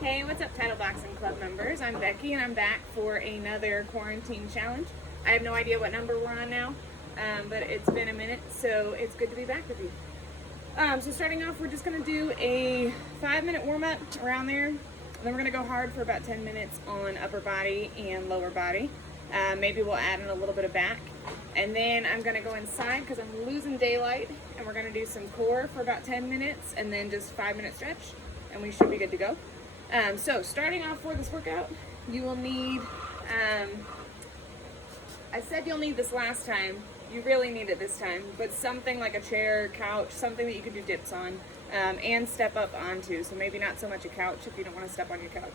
Hey, what's up, Title Boxing Club members? I'm Becky, and I'm back for another quarantine challenge. I have no idea what number we're on now, but it's been a minute, so it's good to be back with you. So starting off, we're just going to do a 5-minute warm-up around there. Then we're going to go hard for about 10 minutes on upper body and lower body. Maybe we'll add in a little bit of back. And then I'm going to go inside because I'm losing daylight, and we're going to do some core for about 10 minutes and then just 5-minute stretch, and we should be good to go. So starting off for this workout, you will need, I said you'll need this last time, you really need it this time, but something like a chair, couch, something that you can do dips on, and step up onto. So maybe not so much a couch if you don't want to step on your couch.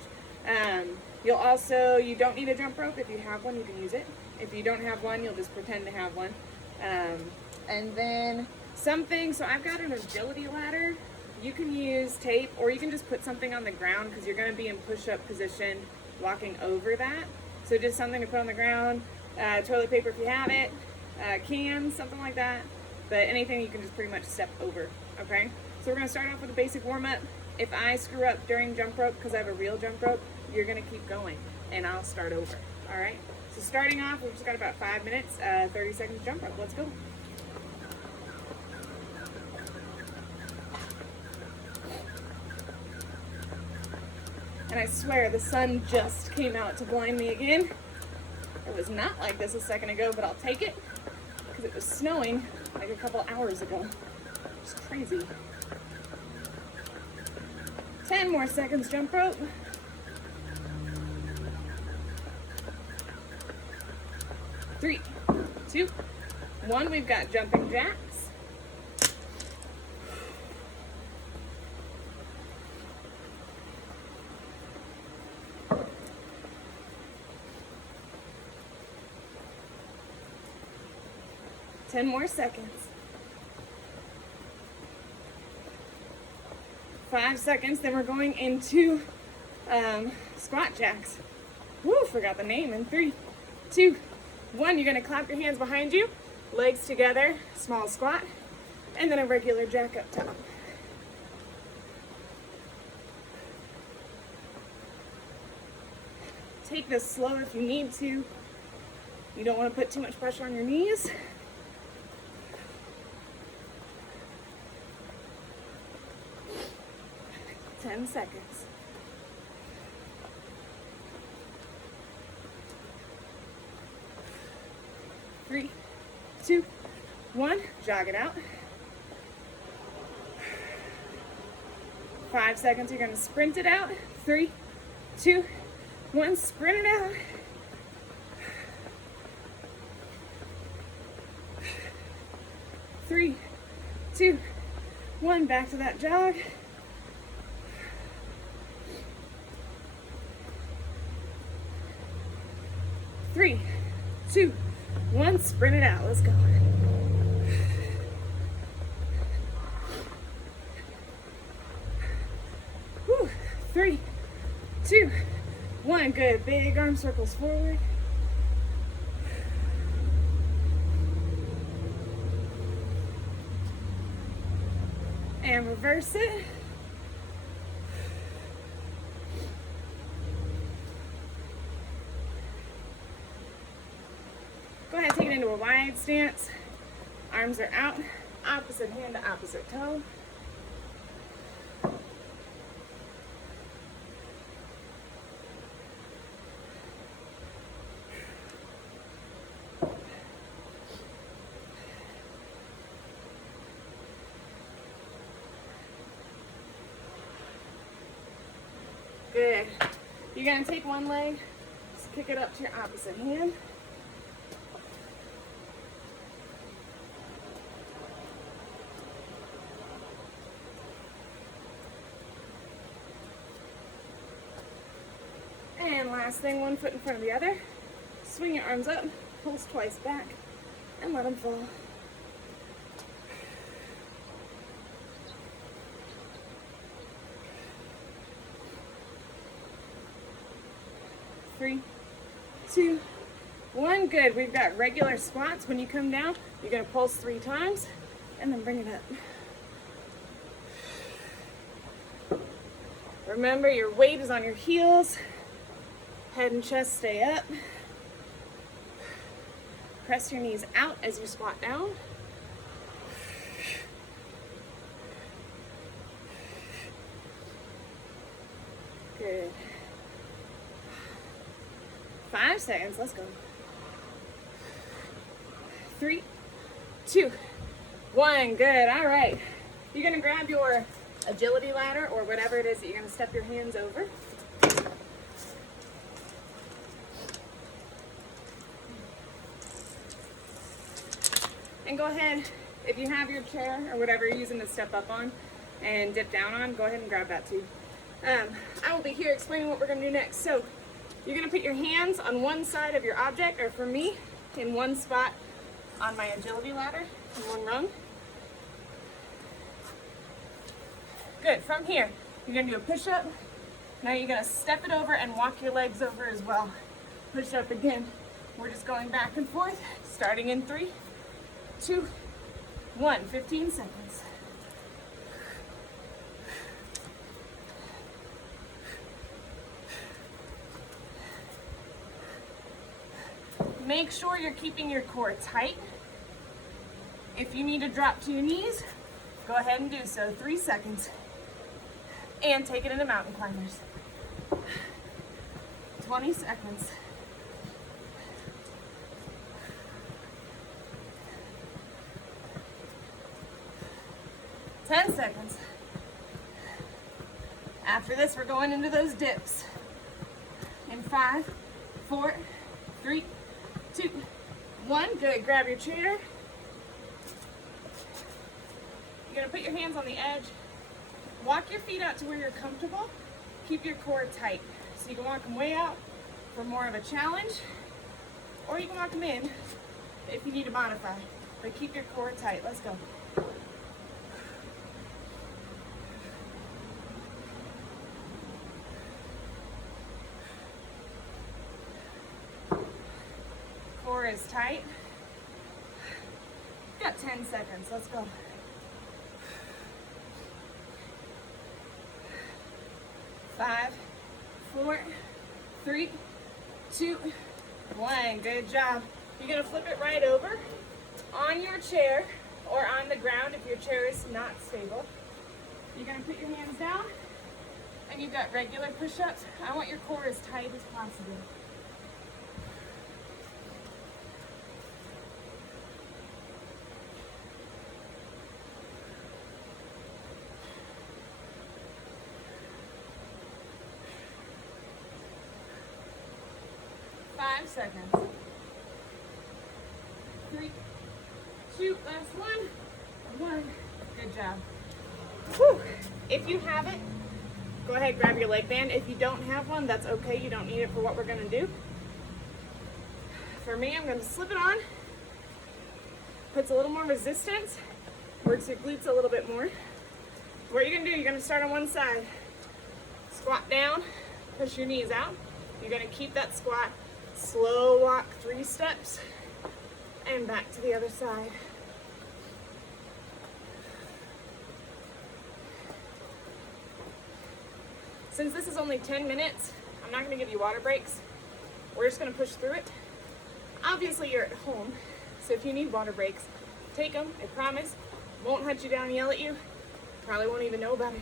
You don't need a jump rope. If you have one, you can use it. If you don't have one, you'll just pretend to have one. And then something, so I've got an agility ladder. You can use tape, or you can just put something on the ground because you're going to be in push-up position walking over that. So just something to put on the ground, toilet paper if you have it, cans, something like that. But anything you can just pretty much step over, okay? So we're going to start off with a basic warm-up. If I screw up during jump rope because I have a real jump rope, you're going to keep going, and I'll start over, all right? So starting off, we've just got about 5 minutes, 30 seconds jump rope. Let's go. And I swear the sun just came out to blind me again. It was not like this a second ago, but I'll take it because it was snowing like a couple hours ago. It's crazy. 10 more seconds jump rope. 3, 2, 1. We've got jumping jacks. 10 more seconds. 5 seconds, then we're going into squat jacks. Woo, forgot the name. In 3, 2, 1. You're gonna clap your hands behind you, legs together, small squat, and then a regular jack up top. Take this slow if you need to. You don't want to put too much pressure on your knees. 10 seconds. 3, 2, 1. Jog it out. 5 seconds. You're going to sprint it out. 3, 2, 1. Sprint it out. 3, 2, 1. Back to that jog. 3, 2, 1. Sprint it out. Let's go. Whew. 3, 2, 1. Good. Big arm circles forward. And reverse it. Go ahead, take it into a wide stance. Arms are out, opposite hand to opposite toe. Good. You're gonna take one leg, just kick it up to your opposite hand. And last thing, one foot in front of the other. Swing your arms up, pulse twice back, and let them fall. 3, 2, 1. Good. We've got regular squats. When you come down, you're going to pulse 3 times and then bring it up. Remember, your weight is on your heels. Head and chest stay up. Press your knees out as you squat down. Good. 5 seconds, let's go. 3, 2, 1, good, all right. You're gonna grab your agility ladder or whatever it is that you're gonna step your hands over. And go ahead, if you have your chair or whatever you're using to step up on and dip down on, go ahead and grab that too. I will be here explaining what we're gonna do next. So you're gonna put your hands on one side of your object, or for me, in one spot on my agility ladder, in one rung. Good, from here, you're gonna do a push-up. Now you're gonna step it over and walk your legs over as well. Push up again. We're just going back and forth, starting in 3, 2, 1, 15 seconds. Make sure you're keeping your core tight. If you need to drop to your knees, go ahead and do so. 3 seconds. And take it into mountain climbers. 20 seconds. 10 seconds. After this, we're going into those dips. In 5, 4, 3, 2, 1. Good. Grab your chair. You're going to put your hands on the edge. Walk your feet out to where you're comfortable. Keep your core tight. So you can walk them way out for more of a challenge, or you can walk them in if you need to modify. But keep your core tight. Let's go. Core is tight. Got 10 seconds. Let's go. 5, 4, 3, 2, 1. Good job. You're going to flip it right over on your chair or on the ground if your chair is not stable. You're going to put your hands down and you've got regular push-ups. I want your core as tight as possible. Seconds. 3, 2, last one. Good job. Whew. If you have it, go ahead, grab your leg band. If you don't have one, that's okay. You don't need it for what we're going to do. For me, I'm going to slip it on. Puts a little more resistance. Works your glutes a little bit more. What you're going to do, you're going to start on one side. Squat down. Push your knees out. You're going to keep that squat. Slow walk 3 steps and back to the other side. Since this is only 10 minutes, I'm not going to give you water breaks. We're just going to push through it. Obviously, you're at home, so if you need water breaks, take them. I promise. Won't hunt you down and yell at you. Probably won't even know about it.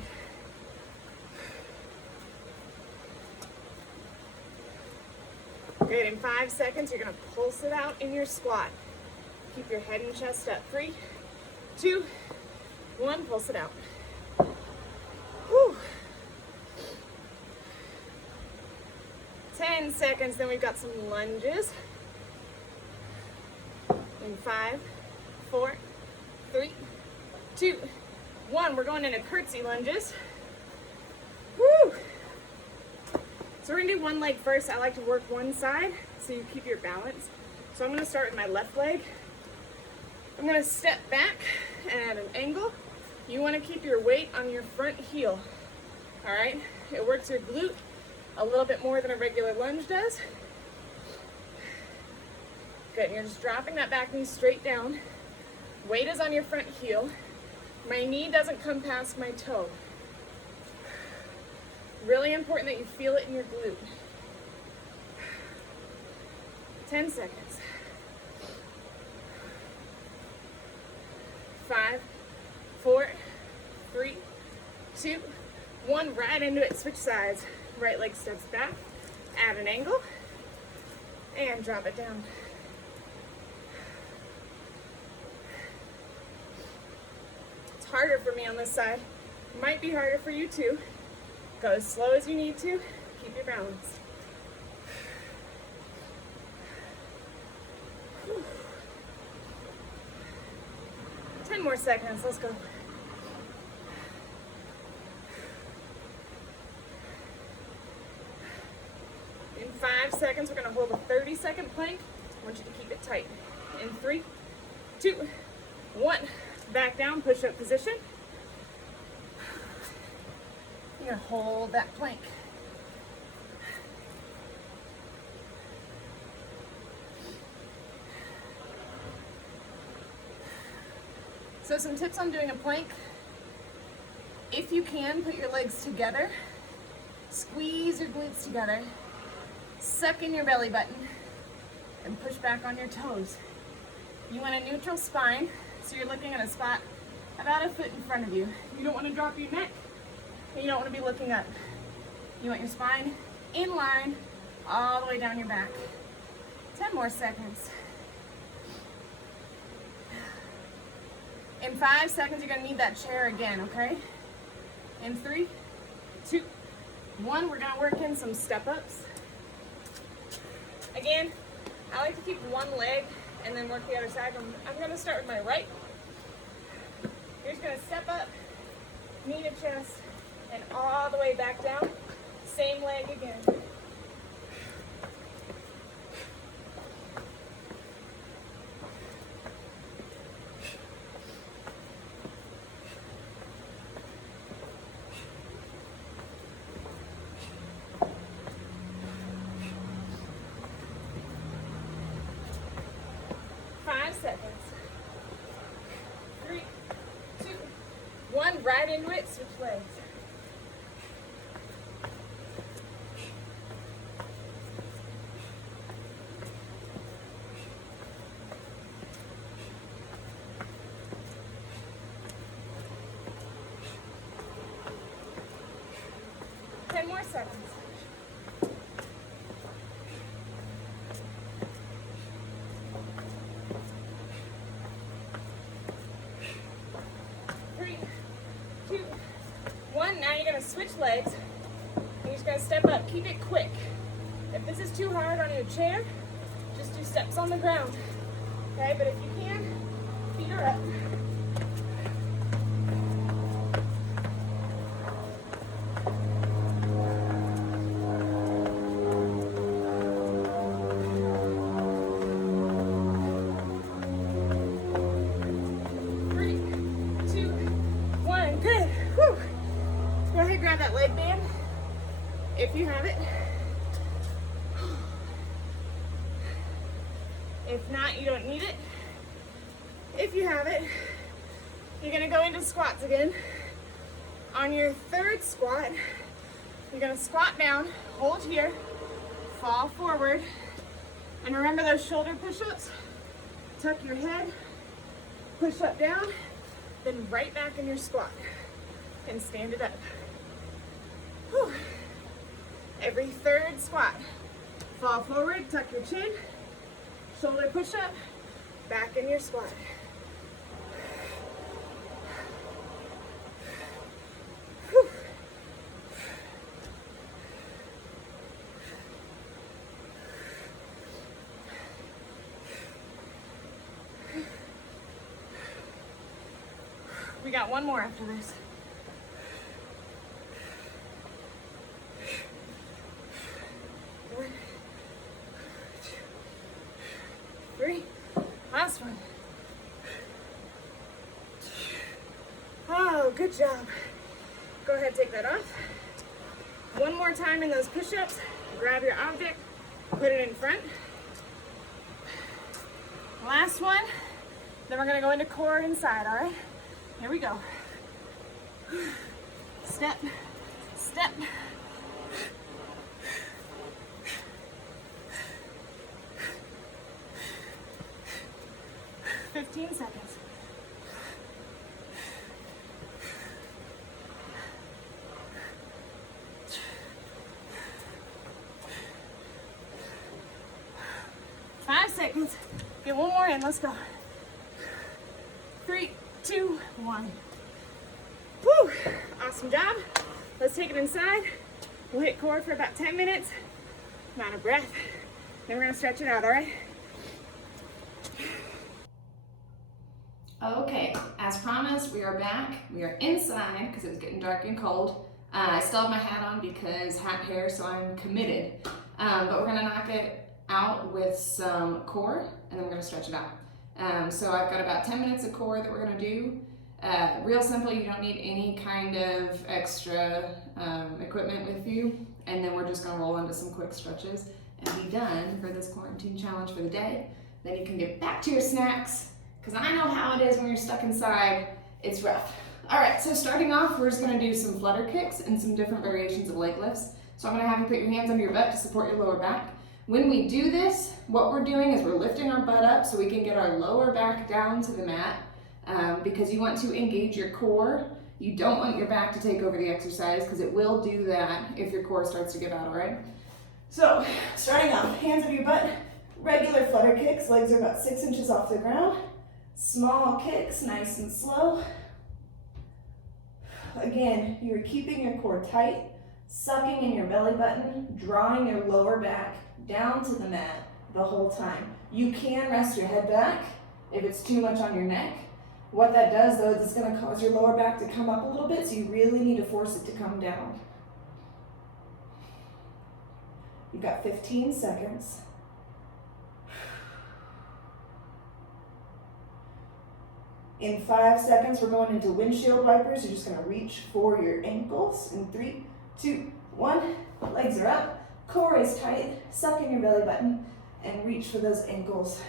Good, in 5 seconds, you're gonna pulse it out in your squat. Keep your head and chest up. 3, 2, 1, pulse it out. Whew. 10 seconds, then we've got some lunges. In 5, 4, 3, 2, 1, we're going into curtsy lunges. Woo! So we're gonna do one leg first. I like to work one side so you keep your balance. So I'm gonna start with my left leg. I'm gonna step back at an angle. You wanna keep your weight on your front heel. All right, it works your glute a little bit more than a regular lunge does. Good, and you're just dropping that back knee straight down. Weight is on your front heel. My knee doesn't come past my toe. Really important that you feel it in your glute. 10 seconds. 5, 4, 3, 2, 1. Right into it. Switch sides. Right leg steps back. Add an angle. And drop it down. It's harder for me on this side. Might be harder for you too. Go as slow as you need to. Keep your balance. Whew. 10 more seconds. Let's go. In 5 seconds, we're going to hold a 30-second plank. I want you to keep it tight. In 3, 2, 1. Back down, push-up position. You're going to hold that plank. So some tips on doing a plank. If you can, put your legs together. Squeeze your glutes together. Suck in your belly button. And push back on your toes. You want a neutral spine, so you're looking at a spot about a foot in front of you. You don't want to drop your neck, and you don't want to be looking up. You want your spine in line all the way down your back. 10 more seconds. In 5 seconds, you're going to need that chair again, okay? In 3, 2, 1, we're going to work in some step-ups. Again, I like to keep one leg and then work the other side. I'm going to start with my right. You're just going to step up, knee to chest, and all the way back down. Same leg again. Right into it, switch legs. Ten more seconds. Now you're going to switch legs. You're just going to step up. Keep it quick. If this is too hard on your chair, just do steps on the ground. Okay, but if you can, feet are up. Grab that leg band if you have it. If not, you don't need it. If you have it, you're going to go into squats again. On your third squat, you're going to squat down, hold here, fall forward, and remember those shoulder push-ups. Tuck your head, push up down, then right back in your squat and stand it up. Whew. Every third squat, fall forward, tuck your chin, shoulder push up, back in your squat. Whew. We got one more after this. 3, last one. Oh, good job. Go ahead, take that off. One more time in those push-ups. Grab your object, put it in front. Last one. Then we're gonna go into core inside, all right? Here we go. Step, step, seconds. Get one more in, let's go. 3, 2, 1. Whew, awesome job. Let's take it inside. We'll hit core for about 10 minutes. Amount of breath. Then we're gonna stretch it out, all right? Okay, as promised, we are back. We are inside because it was getting dark and cold. I still have my hat on because hat hair, so I'm committed. But we're gonna knock it out with some core, and then we're gonna stretch it out. So I've got about 10 minutes of core that we're gonna do. Real simple, you don't need any kind of extra equipment with you. And then we're just gonna roll into some quick stretches and be done for this quarantine challenge for the day. Then you can get back to your snacks, because I know how it is when you're stuck inside, it's rough. All right, so starting off, we're just gonna do some flutter kicks and some different variations of leg lifts. So I'm gonna have you put your hands under your butt to support your lower back. When we do this, what we're doing is we're lifting our butt up so we can get our lower back down to the mat, because you want to engage your core. You don't want your back to take over the exercise, because it will do that if your core starts to give out, all right? So, starting off, hands under your butt, regular flutter kicks, legs are about 6 inches off the ground. Small kicks, nice and slow. Again, you're keeping your core tight, sucking in your belly button, drawing your lower back down to the mat the whole time. You can rest your head back if it's too much on your neck. What that does though is it's going to cause your lower back to come up a little bit, so you really need to force it to come down. You've got 15 seconds. In 5 seconds, we're going into windshield wipers. You're just going to reach for your ankles. In 3, 2, 1, legs are up, core is tight, suck in your belly button, and reach for those ankles.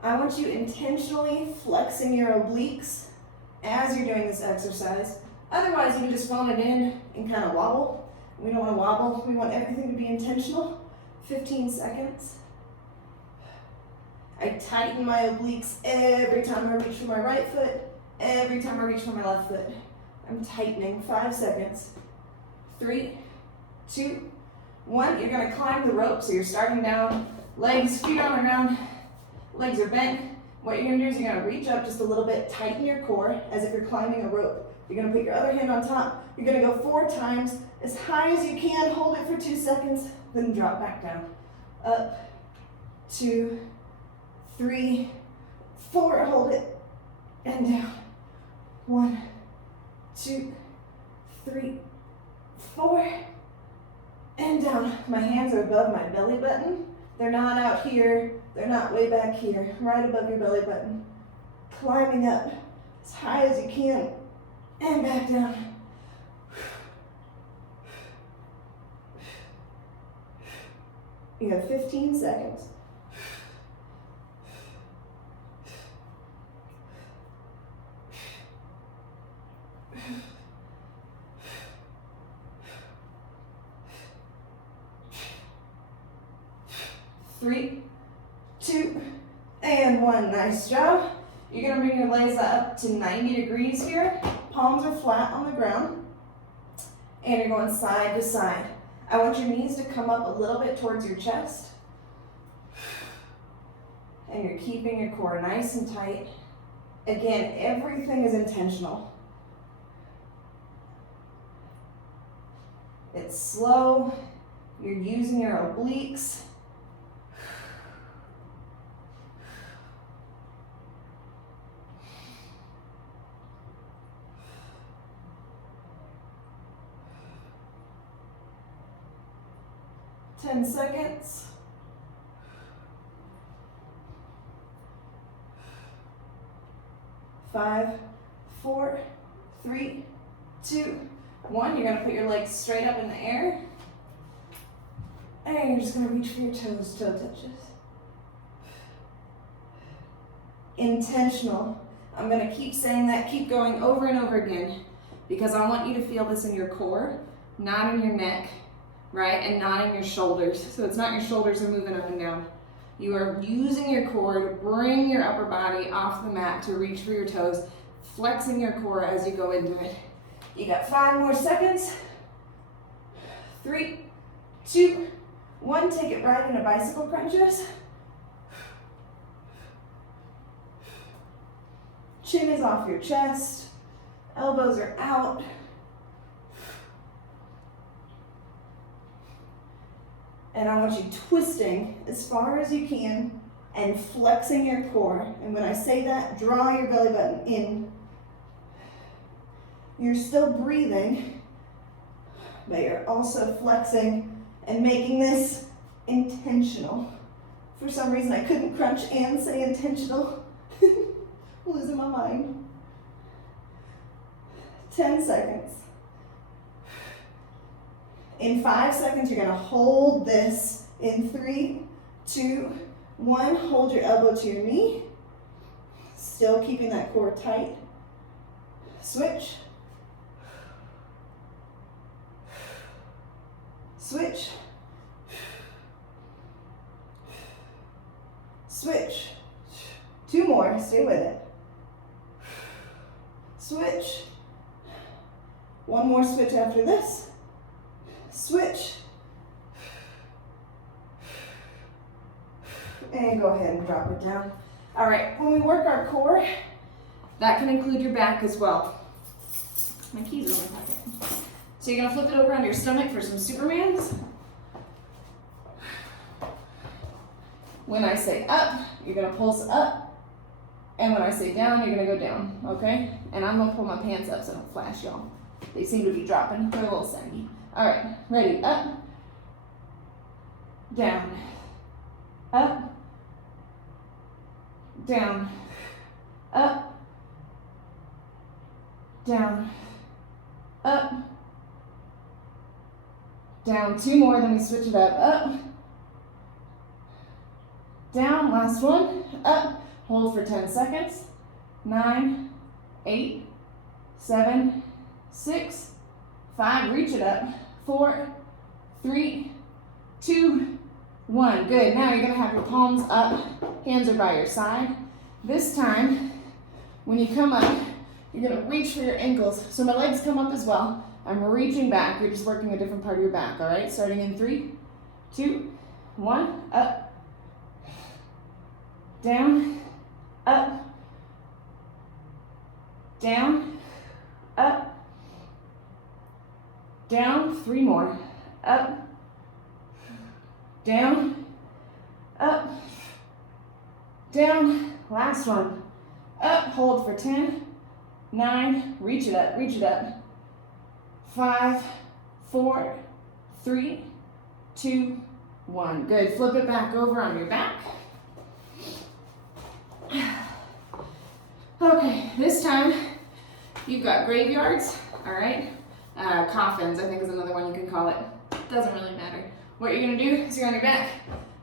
I want you intentionally flexing your obliques as you're doing this exercise. Otherwise, you can just phone it in and kind of wobble. We don't want to wobble. We want everything to be intentional. 15 seconds. I tighten my obliques every time I reach for my right foot, every time I reach for my left foot. I'm tightening. 5 seconds. 3, 2, 1. You're going to climb the rope, so you're starting down, legs, feet on the ground, legs are bent. What you're going to do is you're going to reach up just a little bit, tighten your core as if you're climbing a rope. You're going to put your other hand on top. You're going to go 4 times, as high as you can, hold it for 2 seconds, then drop back down. Up, 2, 3, 4, hold it, and down. 1, 2, 3, 4, and down. My hands are above my belly button. They're not out here, they're not way back here, right above your belly button. Climbing up as high as you can, and back down. You have 15 seconds. Three, 2, and 1. Nice job. You're going to bring your legs up to 90 degrees here. Palms are flat on the ground. And you're going side to side. I want your knees to come up a little bit towards your chest. And you're keeping your core nice and tight. Again, everything is intentional. It's slow. You're using your obliques. Ten seconds. 5, 4, 3, 2, 1. You're going to put your legs straight up in the air. And you're just going to reach for your toes, toe touches. Intentional. I'm going to keep saying that, keep going over and over again, because I want you to feel this in your core, not in your neck, right? And not in your shoulders. So it's not your shoulders are moving up and down. You are using your core to bring your upper body off the mat to reach for your toes, flexing your core as you go into it. You got 5 more seconds. 3, 2, 1. Take it right into bicycle crunches. Chin is off your chest. Elbows are out. And I want you twisting as far as you can and flexing your core. And when I say that, draw your belly button in. You're still breathing, but you're also flexing and making this intentional. For some reason, I couldn't crunch and say intentional. Losing my mind. 10 seconds. In 5 seconds, you're gonna hold this. In 3, 2, 1, hold your elbow to your knee. Still keeping that core tight. Switch. Switch. Switch. 2 more, stay with it. Switch. 1 more switch after this. Switch. And go ahead and drop it down. All right, when we work our core, that can include your back as well. My keys are in my pocket. So you're gonna flip it over onto your stomach for some Supermans. When I say up, you're gonna pulse up. And when I say down, you're gonna go down, okay? And I'm gonna pull my pants up so I don't flash y'all. They seem to be dropping, they're a little saggy. All right, ready, up, down, up, down, up, down, up, down. 2 more, then we switch it up, down, last one, up, hold for 10 seconds, 9, 8, 7, 6, 5, reach it up, 4, 3, 2, 1. Good, now you're gonna have your palms up, hands are by your side. This time, when you come up, you're gonna reach for your ankles. So my legs come up as well. I'm reaching back, you're just working a different part of your back, all right? Starting in 3, 2, 1, up, down, up, down, up, down. 3 more, up, down, up, down. Last one, up, hold for 10, 9, reach it up, 5, 4, 3, 2, 1. Good, flip it back over on your back. Okay, this time you've got graveyards, all right? Coffins, I think is another one you can call it. Doesn't really matter. What you're gonna do is you're on your back,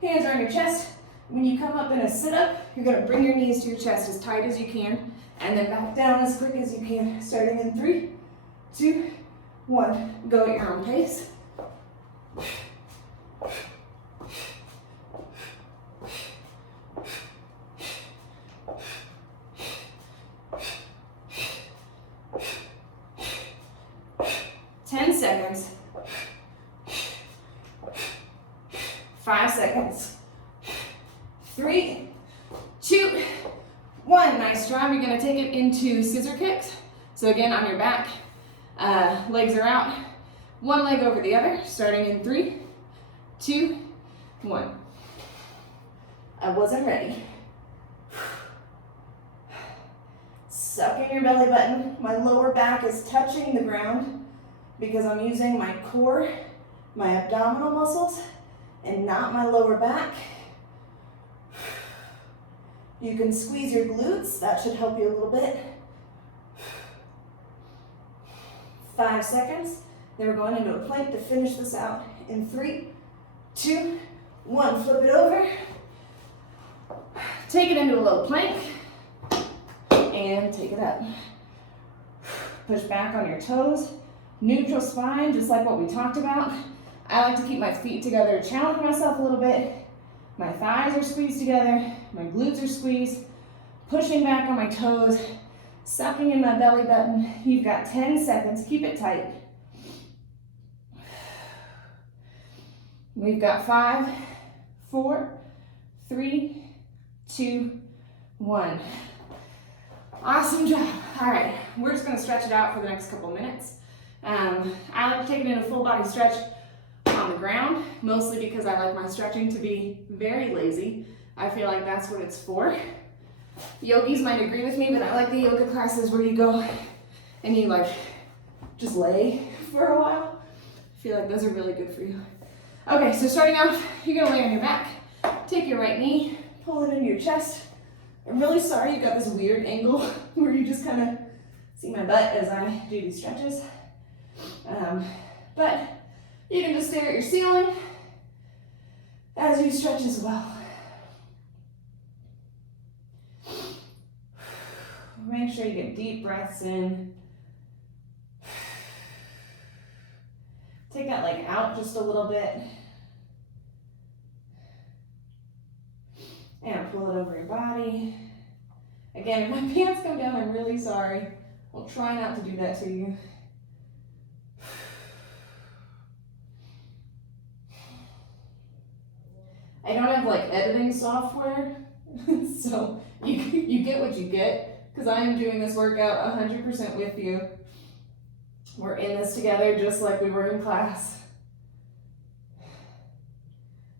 hands are on your chest. When you come up in a sit-up, you're gonna bring your knees to your chest as tight as you can, and then back down as quick as you can. Starting in 3, 2, 1. Go at your own pace. Seconds. 5 seconds. 3, 2, 1. Nice job. You're going to take it into scissor kicks. So again, on your back, legs are out. One leg over the other, starting in 3, 2, 1. I wasn't ready. Suck in your belly button. My lower back is touching the ground, because I'm using my core, my abdominal muscles, and not my lower back. You can squeeze your glutes, that should help you a little bit. 5 seconds. Then we're going into a plank to finish this out. In 3, 2, 1, flip it over. Take it into a low plank, and take it up. Push back on your toes. Neutral spine, just like what we talked about. I like to keep my feet together, challenge myself a little bit. My thighs are squeezed together, my glutes are squeezed, pushing back on my toes, Sucking in my belly button. You've got 10 seconds. Keep it tight. We've got 5, 4, 3, 2, 1. Awesome job. All right, we're just gonna stretch it out for the next couple minutes. I like to take it in a full body stretch on the ground, mostly because I like my stretching to be very lazy. I feel like that's what it's for. Yogis might agree with me, but I like the yoga classes where you go and you like just lay for a while. I feel like those are really good for you. Okay, so starting off, you're gonna lay on your back. Take your right knee, pull it into your chest. I'm really sorry you got this weird angle where you just kind of see my butt as I do these stretches. But you can just stare at your ceiling as you stretch as well. Make sure you get deep breaths in. Take that leg out just a little bit. And pull it over your body. Again, if my pants come down, I'm really sorry. I'll try not to do that to you. I don't have like editing software, so you get what you get, because I am doing this workout 100% with you. We're in this together just like we were in class.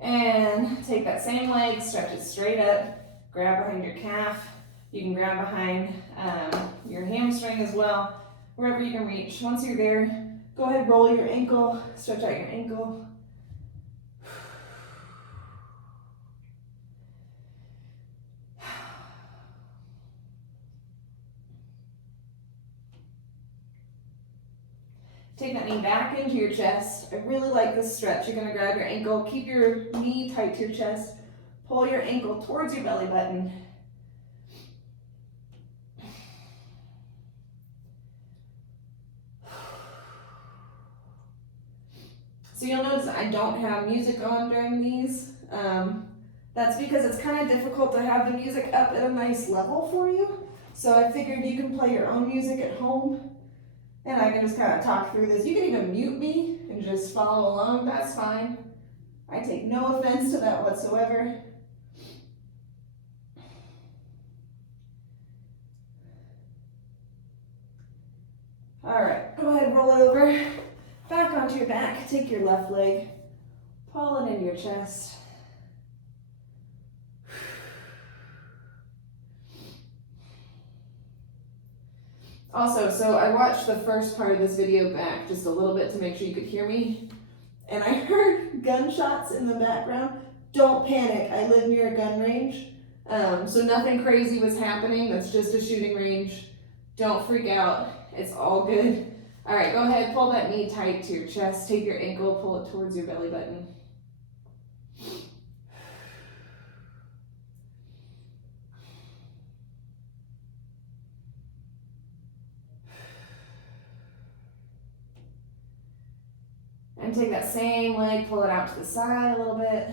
And take that same leg, stretch it straight up, grab behind your calf. You can grab behind your hamstring as well, wherever you can reach. Once you're there, go ahead, roll your ankle, stretch out your ankle. Take that knee back into your chest. I really like this stretch. You're gonna grab your ankle, keep your knee tight to your chest, pull your ankle towards your belly button. So you'll notice I don't have music on during these. That's because it's kind of difficult to have the music up at a nice level for you. So I figured you can play your own music at home. And I can just kind of talk through this. You can even mute me and just follow along, that's fine. I take no offense to that whatsoever. All right, go ahead, roll it over. Back onto your back, take your left leg, pull it into your chest. Also, so I watched the first part of this video back just a little bit to make sure you could hear me. And I heard gunshots in the background. Don't panic, I live near a gun range. So nothing crazy was happening, that's just a shooting range. Don't freak out, it's all good. All right, go ahead, pull that knee tight to your chest, take your ankle, pull it towards your belly button. And take that same leg, pull it out to the side a little bit.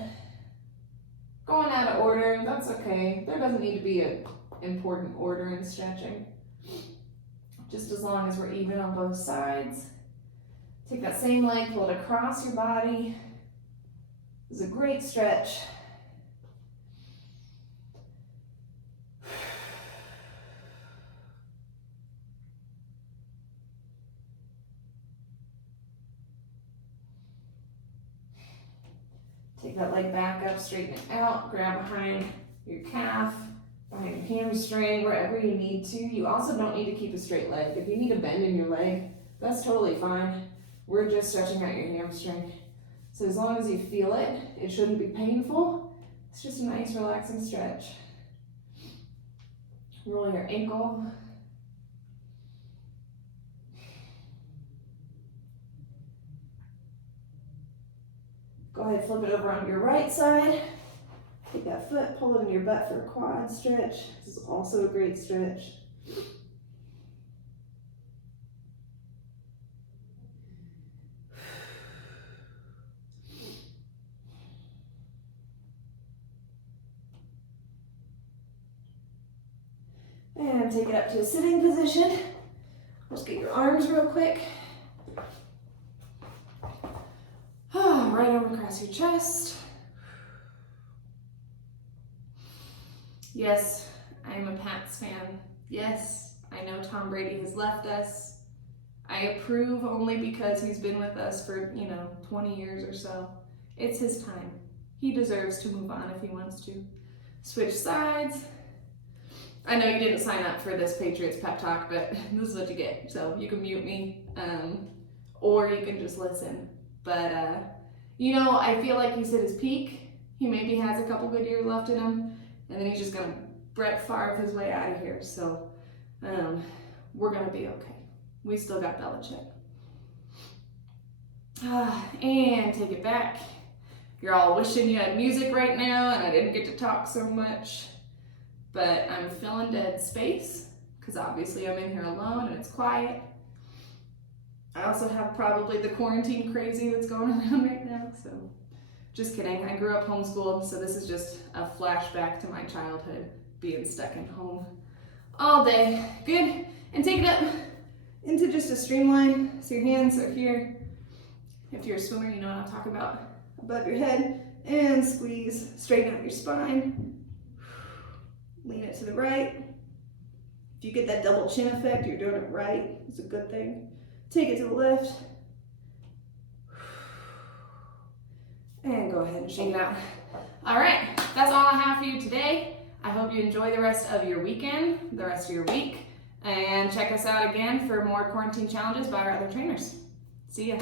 Going out of order, that's okay. There doesn't need to be an important order in stretching. Just as long as we're even on both sides. Take that same leg, pull it across your body. This is a great stretch. Take that leg back up, straighten it out, grab behind your calf, behind your hamstring, wherever you need to. You also don't need to keep a straight leg. If you need a bend in your leg, that's totally fine. We're just stretching out your hamstring. So as long as you feel it, it shouldn't be painful. It's just a nice relaxing stretch. Roll your ankle. Go ahead, flip it over on your right side. Take that foot, pull it into your butt for a quad stretch. This is also a great stretch. And take it up to a sitting position. Just get your arms real quick. Right arm across your chest. Yes, I am a Pats fan. Yes, I know Tom Brady has left us. I approve only because he's been with us for, 20 years or so. It's his time. He deserves to move on if he wants to. Switch sides. I know you didn't sign up for this Patriots pep talk, but this is what you get. So you can mute me, or you can just listen. But, I feel like he's hit his peak. He maybe has a couple good years left in him, and then he's just going to Brett Favre his way out of here. So we're going to be okay. We still got Belichick. And take it back. You're all wishing you had music right now, and I didn't get to talk so much. But I'm filling dead space, because obviously I'm in here alone and it's quiet. I also have probably the quarantine crazy that's going around right now, so just kidding. I grew up homeschooled, so this is just a flashback to my childhood, being stuck in home all day. Good, and take it up into just a streamline, so your hands are here. If you're a swimmer, you know what I'm talking about. Above your head, and squeeze, straighten out your spine. Lean it to the right. If you get that double chin effect, you're doing it right. It's a good thing. Take it to the left. And go ahead and shake it out. All right, that's all I have for you today. I hope you enjoy the rest of your weekend, the rest of your week, and check us out again for more quarantine challenges by our other trainers. See ya.